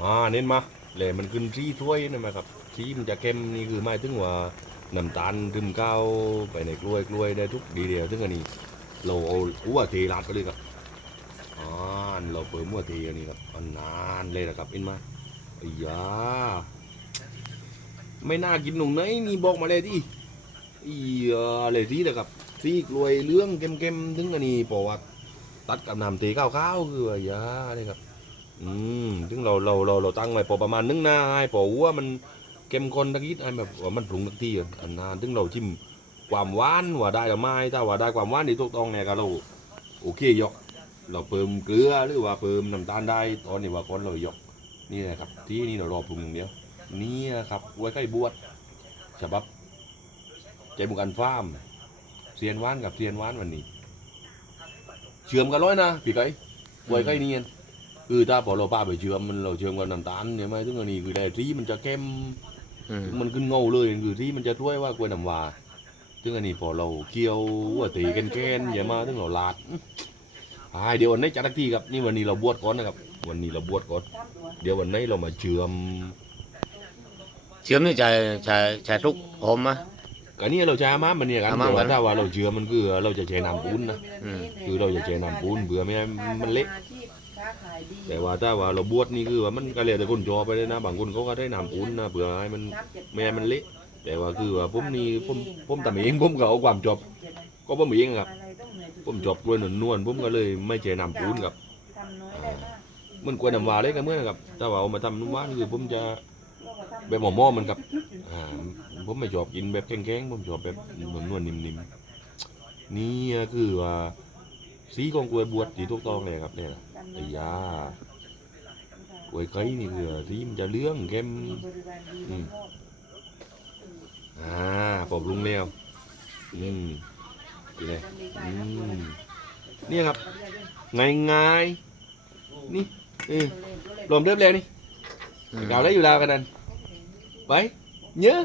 อ่าเน้นมาแหล่มันขึ้นสีถ้วยนะไหมครับสีมันจะเข้มนี่คือหมายถึงว่าน้ำตาลซึมเข้าไปในกล้วยกล้วยได้ทุกดีเดียวถึงอันนี้เราเอาหัวเทราดไปเลยครับอ่าเราเปิดหัวเทอันนี้ครับอันนานเลยนะครับเอ็นมาไอ้ยาไม่น่ากินหนุ่มไหนนี่บอกมาเลยดิอีอะไรสีนะครับสีกล้วยเหลื้องเข้มๆถึงอันนี้เพราะว่าตัดกับน้ำเทข้าวๆคือว่ายาเลยครับ อืมถึงเราเราเราเราตั้งไว้พอประมาณนึงหน้าให้พอว่ามันเข้มข้นตะกี้ให้แบบว่ามันปรุงตะกี้อันนานถึงเราชิมความหวานว่าได้หรือไม่ถ้าว่าได้ความหวานที่ถูกต้องเนี่ยก็เราโอเคยก เราเพิ่มเกลือหรือว่าเพิ่มน้ำตาลได้ตอนนี้ว่าก่อนเรายกนี่นะครับ ที่นี่เรารอปรุงอย่างเดียวนี่นะครับไว้ใกล้บวชฉบับใจบุกันฟาร์มเซียนหวานกับเซียนหวานวันนี้ เชื่อมกันร้อยนะพี่ไก่ไว้ใกล้เนียน คือถ้าพอเราป้าไปเชื่อมมันเราเชื่อมกับน้ำตาลเนี่ยไหมถึงอันนี้คือได้ที่มันจะเข้มอืมมันขึ้นเงาเลยคือที่มันจะช่วยว่ากล้วยน้ำวาถึงอันนี้พอเราเคี่ยวหัวตีแกนๆอย่ามาถึงเราลาดอื้อไอ้เดี๋ยววันนี้จัดทักทีครับนี่วันนี้เราบวชก่อนนะครับ วันนี้เราบวชก่อน เดี๋ยววันนี้เรามาเชื่อม เชื่อมนี่ใช้ใช้ใช้ทุกหอมมะกันนี่เราจะมามันเนี่ยกันเอามาแต่ว่าก่อนถ้าว่าเราเชื่อมมันคือเราจะใช้น้ำปูนนะอืมคือเราจะใช้น้ำปูนเบื่อไม่ให้มันเละ แต่ว่าถ้าว่าเราบวชนี่คือว่ามันก็เลยแต่คนจอไปเลยนะบางคนเขาก็ได้น้ำปูนนะเผื่อให้มันแม่ให้มันเละแต่ว่าคือว่าผมนี่ผมผมทำเองผมก็เอาความจบก็ผมเองครับ ผมจบกล้วยนวลๆผมก็เลยไม่ใช้น้ำปูนครับมันกล้วยน้ำวาเล็กกันเมื่อครับถ้าว่าเอามาทำนุ่มหวานคือผมจะแบบหม้อๆมันครับอ่าผมไม่ชอบกินแบบแข็งๆผมชอบแบบนวลๆนิ่มๆนี่คือว่าสีของกล้วยบวชที่ถูกต้องเลยครับเนี่ย ไอ้ยากล้วยไก่นี่คือสีมันจะเหลื้องเข้มอืมอ่าปอบลุงแล้วอืมนี่เลยอืมเนี่ยครับง่ายง่ายๆนี่เออรวมเรียบเลยนี่อืมเก่าได้อยู่แล้วกันนั่นไปเยอะ